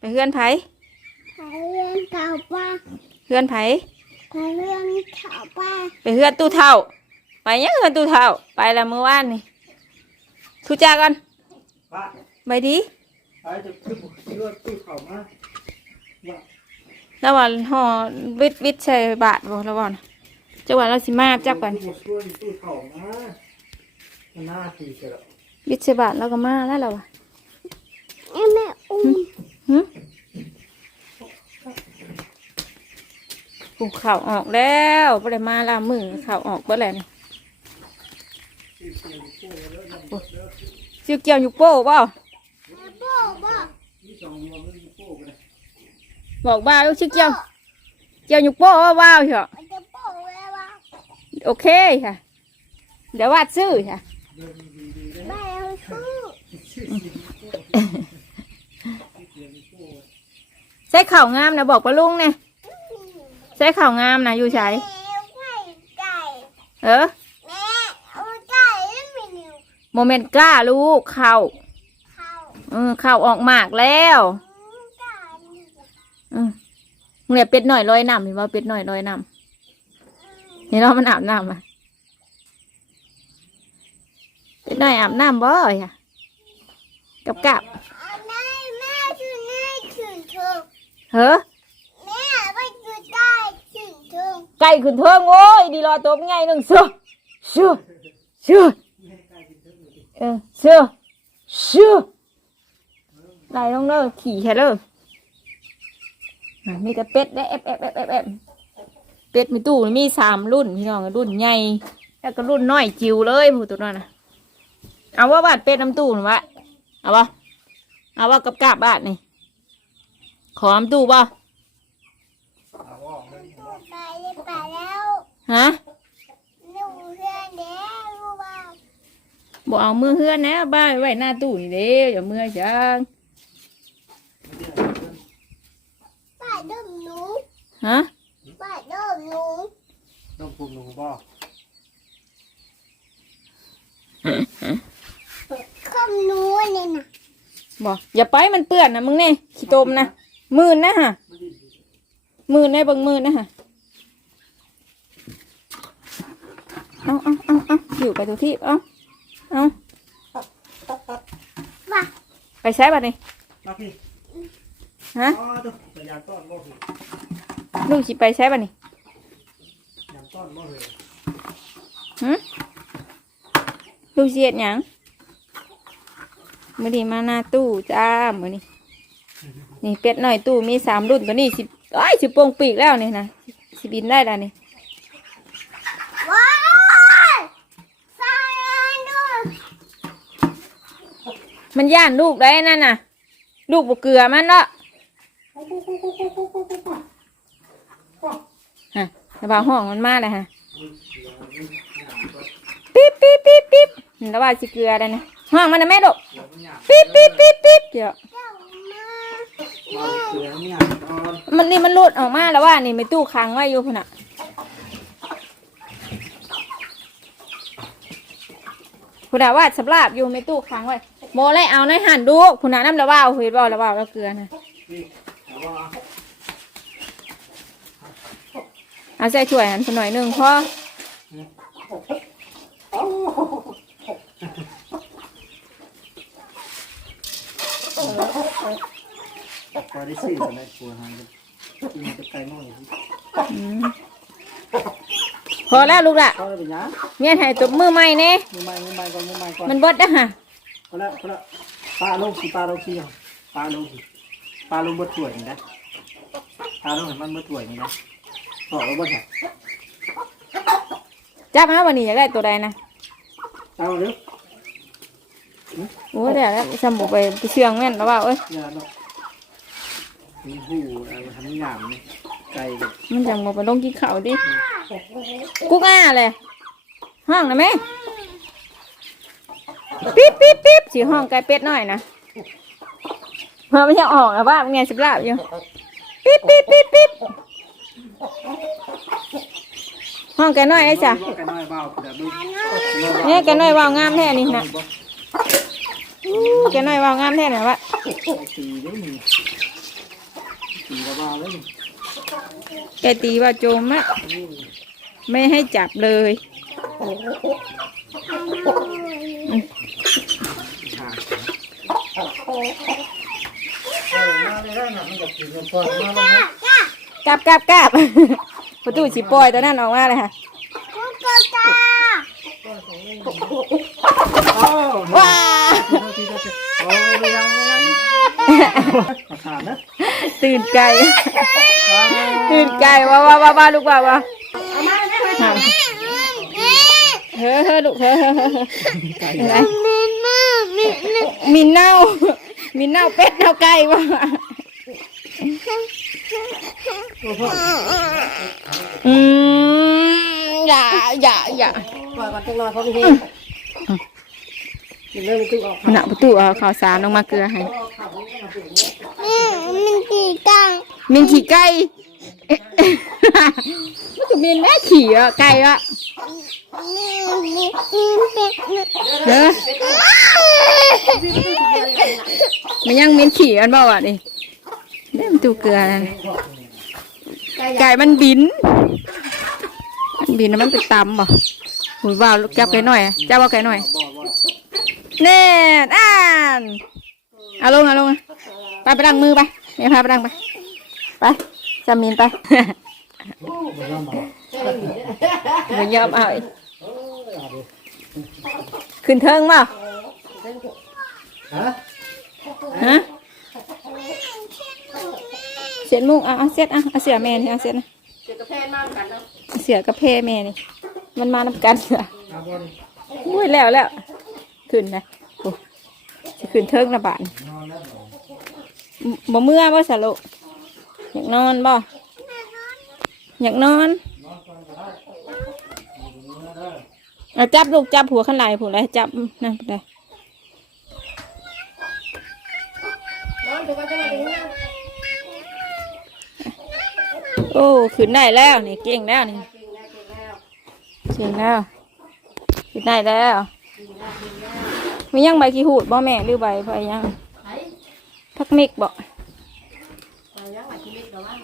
ไปเฮือนไผไปเรื่องเก่าป้าเฮือนไผไปเรื่องเก่าป้าไปเฮือนตู้เท่า ไปยังเฮือนตู้เท่า ไปละเมื่อวานนี่ทุจ้ากันป้าไปดีไปจะขึ้นเลือดตู้เข่ามาว่าแล้วว่าห่อวิทวิทใส่บาทบ่แล้วบ่นะจังหวะเราสิมาจักกันตู้ช่วยตู้เข่ามามันน่าตีเชียววิทใส่บาทแล้วก็มาแล้วเราอะแม่แม่อุ้ม หึผูเข่าออกแล้วบ่ได้มาลามือเข่าออกเบ่แล้วนี่โอ้ชื่อเกี่ยวยุโป้บ่บ้บอกนี่สองรวโป้กันเลยบอกบ้าลูกชื่อเกี่ยว เกี่ยวยุโป้ว่าว้าวเหรอโอเคค่ะ เดี๋ยววาดซื้อค่ะแม่เอาซื้อ ใส่ข่าวงามนะบอกปลาลุงเนี่ยใส่ข่าวงามนะอยู่ใช้แม่ไก่ไก่เออแม่เอาไก่แล้วมีนิ้วโมเมนต์กล้าลูกเข่าเข้าเออเข่าออกหมากแล้วอืมไก่นี่อืมมึงเนี่ยเป็ดหน่อยลอยน้ำเห็นว่าเป็ดหน่อยลอยน้ำเห็นว่ามันอาบน้ำอะเป็ดหน่อยอาบน้ำบ่อยค่ะกับกับ เฮ้อแม่ไปชื่อได้ชื่อเธอไก่ขึ้นเทิงโอ้ยดีรอตัวป็นไงหนึ่งเสือเสือเสือเออเสือเสือไล่ลงเด้อขี่แค่เด้ออะมีแต่เป็ดได้อเอฟเอฟเอฟเอฟเอฟเป็ดมีตู้มีสามรุ่นพี่น้องรุ่นใหญ่แล้วก็รุ่นน้อยจิ๋วเลยผู้ตัวนั้นนะเอาว่าบาดเป็ดน้ำตู้หรือวะเอาวะเอาว่ากับกาบบาดนี่ ขอน้ำตู้บ่เอาออกเลยไปเลยไปแล้วฮะหนูเพื่อนเด้รู้ว่าบอกเอามือเฮือนนะบ้านไว้หน้าตู้นี่เด้อย่ามือจังป้าดมหนูฮะป้าดมหนูต้องปรุงหนูบ่คำหนูเลยนะบอกอย่าไปมันเปื้อนนะมึงเนี่ยขี้ตมนะ มืนนะฮะมืนได้เบังมืนนะฮะเอาเอาเอาเอาอยู่ไปทุกที่เอาเอาว่าไปใช้บัตรนี่มาพี่ฮะอ๋อตัวแต่ยางต้อนบ่เหรอลูกสิไปใช้บัตรนี่ยางต้อนบ่เหรอหึลูกเสียดหยังมือดีมาหน้าตู้จ้ามือนี่ นี่เป็ดหน่อยตู้มีสามรุ่นตัวนี้สิไอ้ยสิโป่งปีกแล้วนี่นะสิบินได้แล้วนี่ว้ายสายดูมันย่านลูกได้นั่นน่ะ ลูกบกเกลือมันละฮะระบาห้องมันมาเลยฮะปิ๊บปิ๊บปิ๊บปิ๊บนี่ระบาสิเกลือได้นะห้องมันนะแม่ดกปิ๊บปิ๊บปิ๊บปิ๊บเดี๋ยวเจ้ามา เสือเนี่ยตอนมันนี่มันหลุดออกมาแล้วว่านี่ไม่ตู้ค้างไว้อยู่พุ่นน่ะพุ่นน่ะว่าสำราบอยู่ไม่ตู้ค้างไว้โมเลยเอาในหันดูพุ่นน่ะน้ำระว่าเอาเห็นบ่ระว่าแล้วเกลือนะเอาใส่ถ้วยหันสักหน่อยหนึ่งพอ พอได้ซื้อกันได้กลัวหายกันกินจะไกลมากเลยอืมพอแล้วลูกละเขาได้เป็นยังเมียนให้ตัวมือใหม่เน่มือไม้มือไม้ก่อนมือไม้ก่อนมันเบิดนะฮะพอแล้วพอแล้วปลาลงสิปลาลงสิปลาลงสิปลาลงบดถ้วยนี่นะปลาลงให้มันบดถ้วยนี่นะต่อแล้วบดแหกจับมาวันนี้อยากได้ตัวใดนะเอาเร็วโอ้เดี๋ยวแล้วสมบุไปไปเชื่องแม่นแล้วว่าเอ้ย อย่าเนาะ มีหูอะไรทำงามนี่ไก่แบบมันจังบอกไปลงกินข้าวดิกุ๊กอ้าเลยห้องนะแม่ปิ๊บปิ๊บปิ๊บสีห้องไก่เป็ดหน่อยนะเพอไม่ใช่ออกนะว่าเป็นไงสิบลาบอยู่ปิ๊บปิ๊บปิ๊บปิ๊บห้องไก่น้อยได้จ้ะไก่น้อยเบาแต่บึ้งเนี่ยแกน้อยว่าวงามแท้นี่นะอู้แกน้อยว่าวงามแท้นะวะตีได้หนึ่ง ตีกระบาเลยแกตีว่าโจมอะไม่ให้จับเลยเออมาได้แล้วนะมันจะกินกันก่อนมาแล้วนะกลับกลับกลับประตูสิปล่อยตัวนั้นออกมาเลยค่ะโอ้ว้า ทีเดียวโอ้ยไม่ยังไม่ยังขาดนะตื่นไก่ตื่นไก่ว้าว้าว้าว้าลูกว้าว้าเฮ้อเฮ้อลูกเฮ้อเฮ้อเฮ้อเฮ้อเห็นไหมมินเน่ามินเน่าเป็ดเน่าไก่ว้าอืมอย่าอย่าอย่าปล่อยมันจังหน่อยเพราะมันเห็นมันเริ่มตึงออกหนักประตูเอาข่าวสารลงมาเกลือให้มันกี่กังมินขี่ไก่เอ๊ะมันก็มินแม่ขี่อะไก่อะเฮ้อมันยังมินขี่อันเปล่าอะนี่นี่มันตูเกลือนะไก่มันบินมันบินแล้วมันไปตำบ่หูยว่าวจับไก่หน่อยอะจับว่าไก่หน่อย แน่อ่านเอาลงเอาลงไปไปดังมือไปแม่พาไปดังไป ไปจำมินไปมันยอมเอาขึ้นเทิงมาฮะฮะเสียนมุกอะเอาเสียอะเอาเสียแม่นี่เอาเสียดนะเจ็บกระเพมากกันเนาะเสียกับเพแม่นี่มันมานำกันเหรออุ้ยแล้วแล้ว ขึ้นนะโอ้สิขึ้นเทิงนะบานนอนแล้วบ่เมื่อบ่สะลุอยากนอนบ่อยากนอนเอาจับลูกจับหัวขันไหลผูกเลยจับนั่นไปเลยโอ้ขึ้นได้แล้วนี่เก่งแล้วนี่เก่งแล้วขึ้นได้แล้ว มียังใบขี้หูดบ่แม่หรือใบใบยังพักมิกบ่ไปยังมาชีวิตเราว่า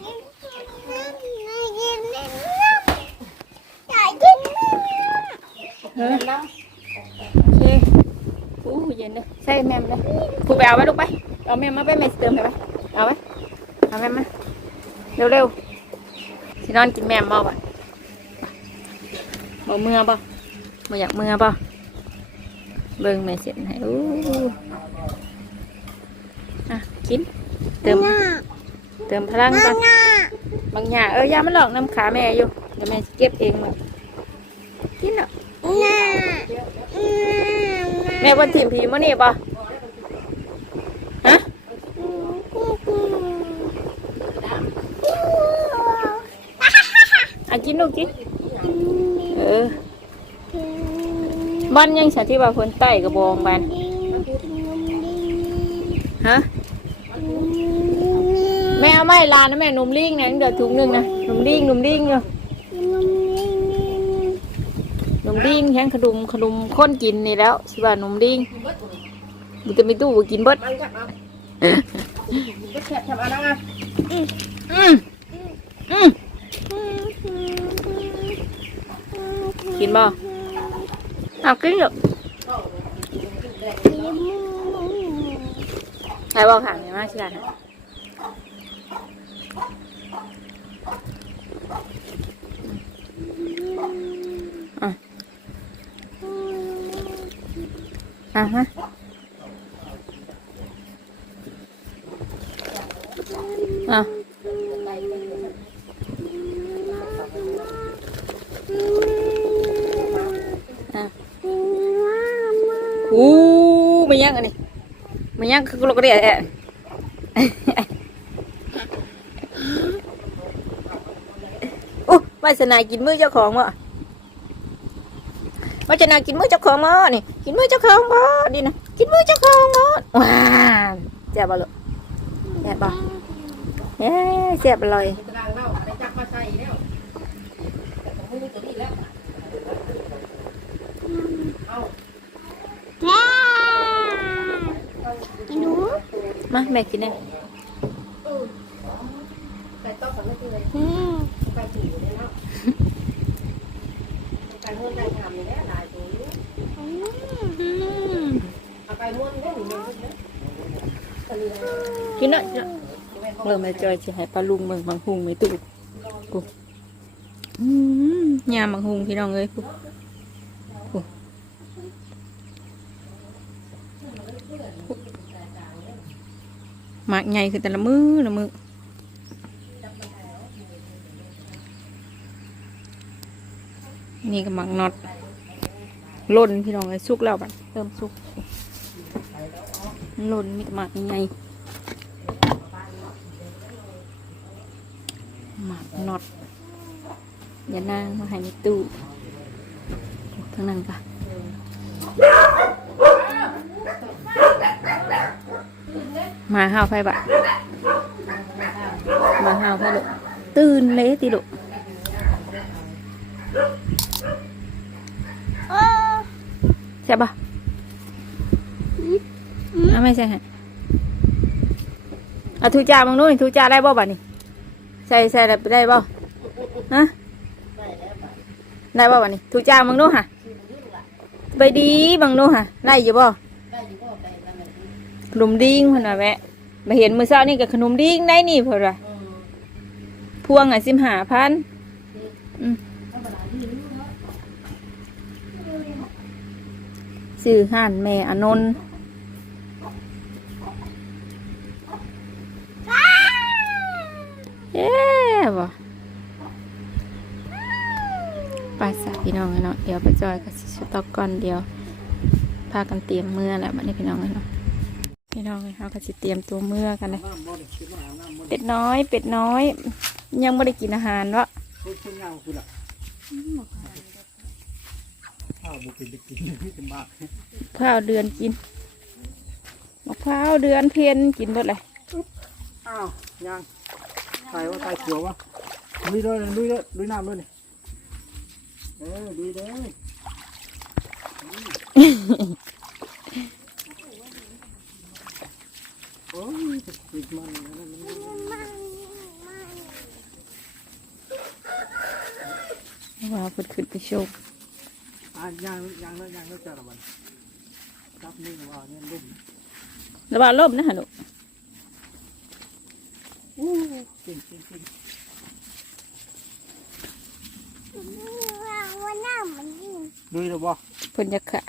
เฮ้ยน้โอเคอู้เย็นเลยใส่แม่มเลยพูไปเอาไว้ลูกไป เอาแม่มมาไปแม่เติมไปไปเอาไว้เอาแม่มมาเร็วเร็วๆสินอนกินแม่มบ่บ่บ่เมื่อบ่บ่อยากเมื่อบ่ เบิ่งแม่เสร็จให้อู้อะกิน เติม เติมพลังก่อนบางอย่างเออยามันหลอกน้ำขาแม่อยู่เดี๋ยวแม่จะเก็บเองมากินอะแม่วันถิ่มผีมื่อนี่ป่ะฮะอะกินลูกกินเออ บ้านยังฉันที่ว่าคนใต้กระบองบ้านฮะแม่เอาไม่ลานนะแม่นมลิงนะเดี๋ยวถุงหนึ่งนะนมลิงนมลิงอยู่หนุ่มลิงแห้งขนมขนมข้นกินนี่แล้วสิว่านมลิงมีแต่มีตู้กินเบิดอาก็แฉะทำอะไรนะอืมอืมกินบ่ เอากินอยู่ใครบอกถามเนี่ยมาชิลันอะอะฮะ อะอู้มัน ยังอันนี้มันยังคือกลกกระเดียแอะอู้วาสนากินมือเจ้าของบ่วาสนากินมือเจ้าของบ่นี่ กินมือเจ้าของบ่ดีนะกินมือเจ้าของบ่ว้าวแซ่บบ่ลูกแซ่บบ่เย้แซ่บอร่อย ตารางเล่าอะไรจับมาใส่แล้วมือตัวนี้แล้วเอา มาแม่กินได้อืมไปขี่อยู่ได้เนาะไปม้วนได้ทำอยู่แล้วหลายตัวอยู่อืมเอาไปม้วนได้หนึ่งม้วได้ตะเลียกินเนาะเริ่มมาจอยสิให้ปลาลุงเบิ่งบางหุงไม่ตู้กูอืมยามบางหุงพี่น้องเอ้ย หมากใหญ่คือแต่ละมือละมือนี่ก็หมักน็อตล่นพี่น้องเอ้ยสุกแล้วบัดเริ่มสุกล่นมีแต่หมากใหญ่หมากน็อตอย่านางมาให้ในตู้ทั้งนั้นปะ มาห้าวไฟบะมาห้าวไฟลูกตื่นเลยติลูกใช่ปะอาไม่ใช่ฮะอาทูจ่ามึงนู้นทูจ่าได้บ่บ่นี่ใส่ใส่ได้ได้บ่ฮะได้บ่บัดนี้ถูจ้างบังดูค่ะไปดีบังดูค่ะได้อยู่บ่ นมดิ้งเพิ่นว่าแวะมาเห็นมื้อเช้านี่ก็ขนมดิ้งได้นี่เพิ่นว่าพวงอะ15,000อืมซื้อห่านแม่อานนท์เย้บ่ไปสาพี่น้องเนาะเดี๋ยวไปจอยกับสต็อกก่อนเดี๋ยว พากันเตรียมเมื่อแหละบัดนี้พี่น้องเนาะ พี่น้องเฮาก็สิเตรียมตัวเมื่อกันเลยน้ำบ่ได้คิดว่าอาบน้ำบ่ได้เป็ดน้อย เป็ดน้อย ยังไม่ได้กินอาหารวะคุยคุยเงาคือละข้าวบุกินไปกินนี่เป็นบ้าข้าวเดือนกินมะพร้าวเดือนเพียนกินหมดเลยอ้าวยังตายว่าตายขัววะลุยด้วยลุยด้วยลุยน้ำด้วยนี่เออลุยเลย อ้ยติดมันนะมันว่าเพิ่นขึ้นไปโชว์อะยังยังแล้วยังแล้วจอละมันรับนี่ว่าเนี่ยลุ่มระบาดล่มนะฮะลูกอู้เก่งเก่งเก่งว่าน้ำมันยิ่งลุยบ่เพิ่นจะขา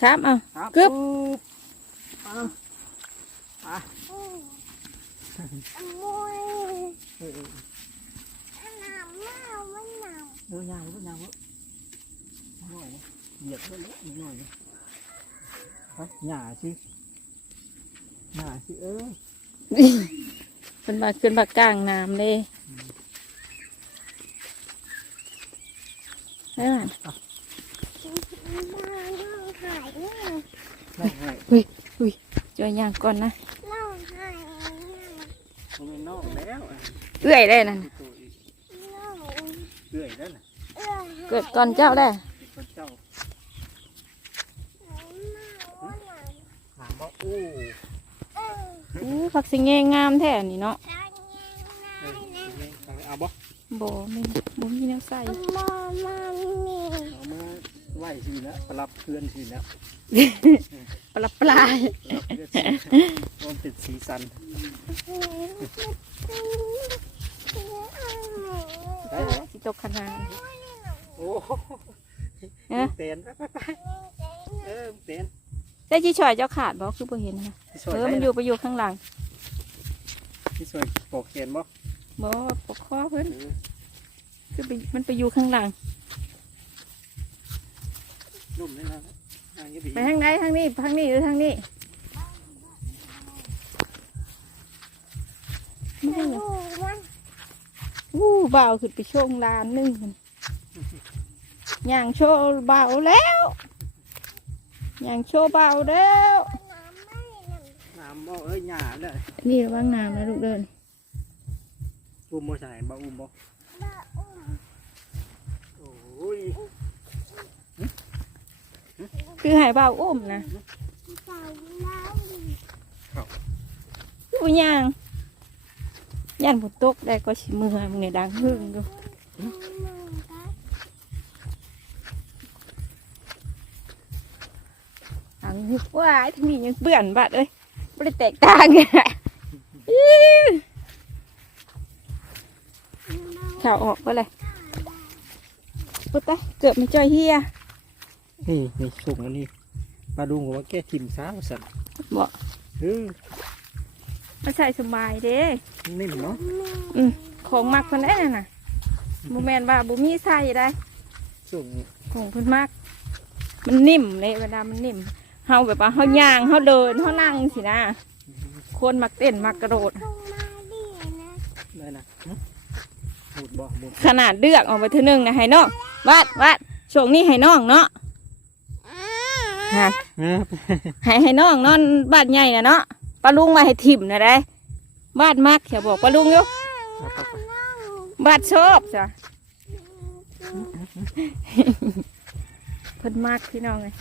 ข้ามเอาครับกึบ อะอะมวยเออเออน้ำน้ำมันน้เออยางก็ยางก็หน่อยนะเห มันเป็นน้องแล้วอะเอื้อยได้นั่นตัวอีกน้ำเอื่อยแล้วน่ะเอื้อเกิดก่อนเจ้าได้เป็นคนเจ้าว่าน้ถามว่าอู้ำเอออู้ผักสิงเงงามแท้นี่เนาะทางยังเอไงอเอาเอาบ่บ่ไม่บ่มีแนวใส่มอมันนี่เอามา ไหวสิแล้วปรับเพื่อนสิแล้วปลาปลายปรับเพื่อนสิมันเป็นสีสันได้แล้วสิตกขนาดโอ้โหเอ๊ะเต้นไปไปไปเออเต้นได้จีช่วยเจ้าขาดบ่คือบ่เห็นนะที่สวยเออมันอยู่ไปอยู่ข้างหลังที่สวยปกเขียนบ่บ่ปกคอเพิ่นเออคือไปมันไปอยู่ข้างหลัง นุ่มเลยนะนางยะบีไปทางไหนทางนี้ทางนี้หรือทางนี้ไม่ได้เหรอวู้บ่าวขึ้นไปโชว์ลานหนึงมันย่างโชว์บ่าวแล้วย่างโชว์บ่าวแล้วน้ำบ่เอ้ยหยาเลยนี่ระวังน้ำนะลูกเดินอุ้มบ่ใช่บ่อุ้มบ่โอ้ย คือให้บ่าอุ้มนะอู้ย่างย่านฝนตกได้ก็ชิมือมึงเนี่ยดังหึ่งอยู่ดังหึ่งว้ายที่นี่ยังเปื่อนบัดเอ้ยไม่ได้แตกต่างกันอิ๊วข่าวออกก็เลยปุ๊บไปเกือบไม่จ่อยเฮีย นี่นี่ส่งอันนี้ปลาดุงบอกว่าแก้ทิมซ้าสั่นบอกเออมาใส่สบายเด้นี่เนาะอืมของมักคนได้น่ะนะบูแมนว่าบูมีใส่ได้ส่งของเพิ่นมักมันนิ่มเลยเวลามันนิ่มเฮาแบบว่าเฮาย่างเฮาเดินเฮานั่งสินะคนมักเต้นมักกระโดดได้นะหึบูดบ่บูดขนาดเลือกออกไปเท่านึงนะให้น้องวัดวัดช่วงนี้ให้น้องเนาะ ฮะเออให้ให้น้องนอนบ้านใหญ่นะเนาะป้าลุงมาให้ถิ่มนะได้บ้านมักอย่าบอกป้าลุงอยู่เอาไปไปบ้านชอบจ้ะเพิ่นมากพี่น้องเลย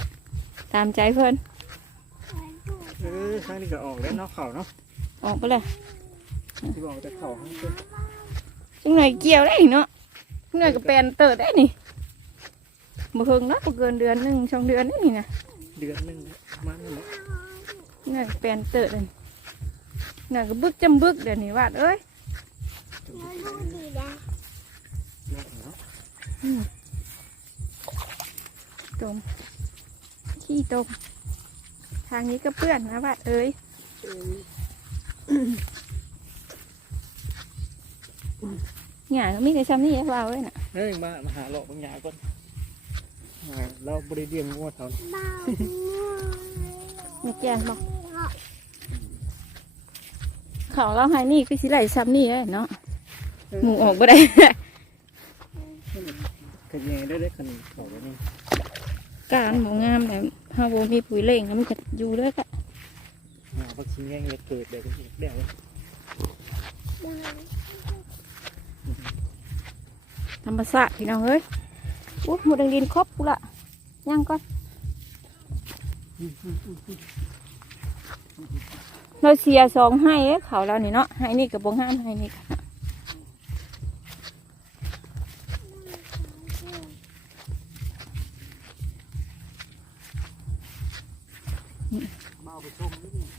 ตามใจเพิ่นเออข้างนี้ก็ออกแล้วเนาะเข่าเนาะออกไปเลยที่บอกจะเข่าข้างเพิ่นจังหน่อยเกี่ยวได้เนาะจังหน่อยก็แปลนเติร์ดได้นี่บ่เคิงเนาะบ่เกินเดือนหนึ่งสองเดือนนี่นี่นะ เดือนหนึงประมาณนั้นแหละจังหน่อยก็แปลนเติร์ดเลยจังหน่อยก็บึกจำบึกเดี๋ยวนี้วาดเอ้ยแม่เนาะตมขี้ตมทางนี้ก็เปื้อนนะวาดเอ้ยหยาก็มีแต่ซ้ำนี่ว่าเอ้ยน่ะเอ้ยมามาหาเลาะบางอย่างก่อนอ่า เราบริเดียงงัวเท่านี้ไม่แจ้งบอกเขาเราให้นี่คือสิไหลซ้ำนี่เลยเนาะหมูออกบ่ได้ขยงได้ได้ขนมเขาแล้วนี่การหมูงามแต่ฮาโบมีปุ๋ยเล่งแล้วมันจะอยู่ด้วยกันหาพักชิ้นแง่งเกิดเดี๋ยวก็เดี๋ยวธรรมศาสตร์พี่น้องเอ้ย อู้หมูดังดินครบกูละย่างก่อนเราเสียสองให้เอ้ยเขาแล้วนี่เนาะให้นี่กับบงห้ามให้นี่มาไปชมนิดนึง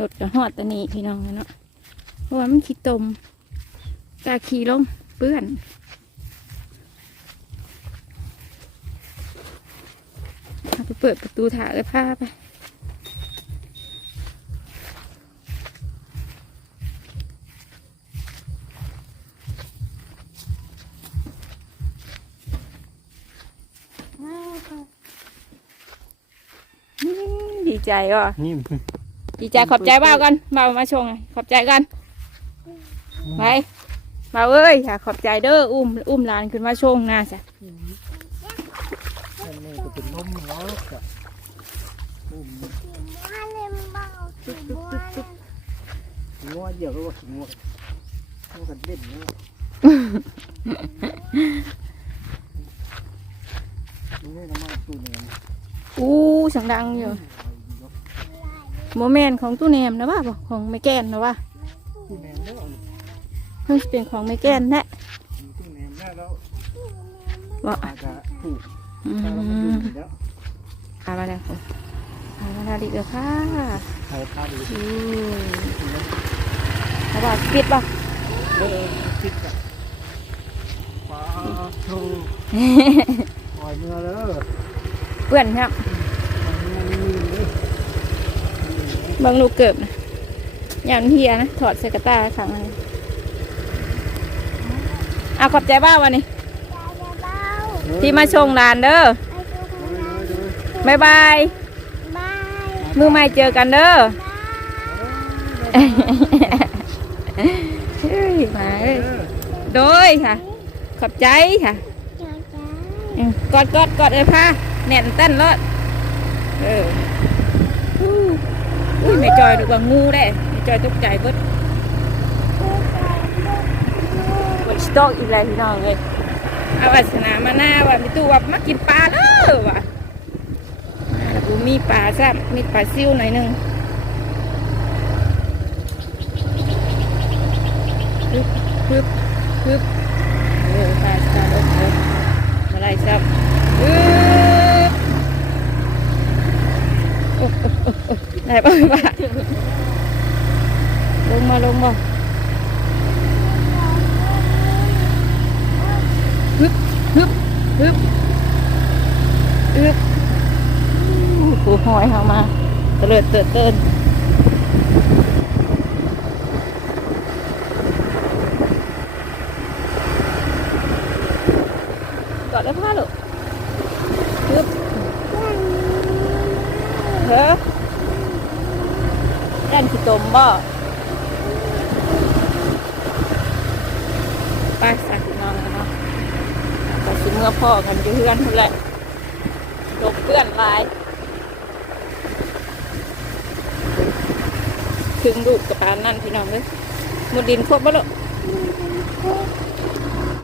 รถกับหอดตะนี้พี่น้องเนาะเพราะว่ามันขี้ตมกาขี่ลงเปื้อนไปเปิดประตูถาเลยพาไปดีใจว่ะนี่ ดีใจขอบใจบ่าวกันบ่าวมาชงไงขอบใจกันไปบ่าวเอ้ยค่ะขอบใจเด้ออุ้มอุ้มหลานขึ้นมาชงนะจ้ะอันนี้ก็เป็นนมเนาะกับอุ้มงัวเดี่ยวก็ว่าขี้งัวงัวกันเล่นเนาะนี่ก็มาตู้เนี่ยอู้เสังดังอยู่ โมเมนของตู้แนมนะว่าบ่ของไม่แกนนะว่าตู้แนมแล้วเพิ่งสิเป็นของไม่แกนแท้ตู้แนมแล้วแล้วบ่อาจจะถูกอืถ้าเราไม่ดูมแล้วเอามาแล้วเอามาแล้วดีเด้อค่ะใครพาดูอืมเอาบ่าวปิดบ่เออคิดกับว้าวโธ่ปล่อยเมื่อแล้วเปื่อนครับเบางลูกเกิบนะอย่ามันเฮียนะ ถอดใส่กระตาขังเลยเอาขอบใจบ้าววันนี้ ที่มาชงหลานเด้อบายบาย มือใหม่เจอกันเด้อเฮ้ยมาเอ้ยโดยค่ะ ขอบใจค่ะจ้าจ้าอืมกอดกอดกอดเลยพาแน่นเต้นรถเอออู้ อุ้ยไม่จอยดูว่างูได้ไม่จอยตกใจเบิดบนสต๊อกอีกแล้วพี่น้องเลยเอาวัสนามาหน้าว่ามีตู้ว่ามากินปลาเด้อว่ะมาแล้วกูมีปลาซ้ำมีปลาซิวหน่อยหนึงปึ๊บปึ๊บปึ๊บเออปลาปลาลงเลยมาไล่ซับอึ๊บโอ้โอ้โอ้โอ้ ได้ป่ะป่ะลงมาลงมาฮึบฮึบฮึบฮึบหูหหอยเข้ามาเตลิดเติดเตินกอดแล้วพ่อลูกฮึบเฮ้อด้านขี้ตมบ่ไปสักน้องกันเนาะก็สิเมื่อพ่อกันเพื่อนทุกแหละลบเพื่อนไลายถึงลูกกับปานนั่นพี่น้องเลยมุดดินควบบ่ลูก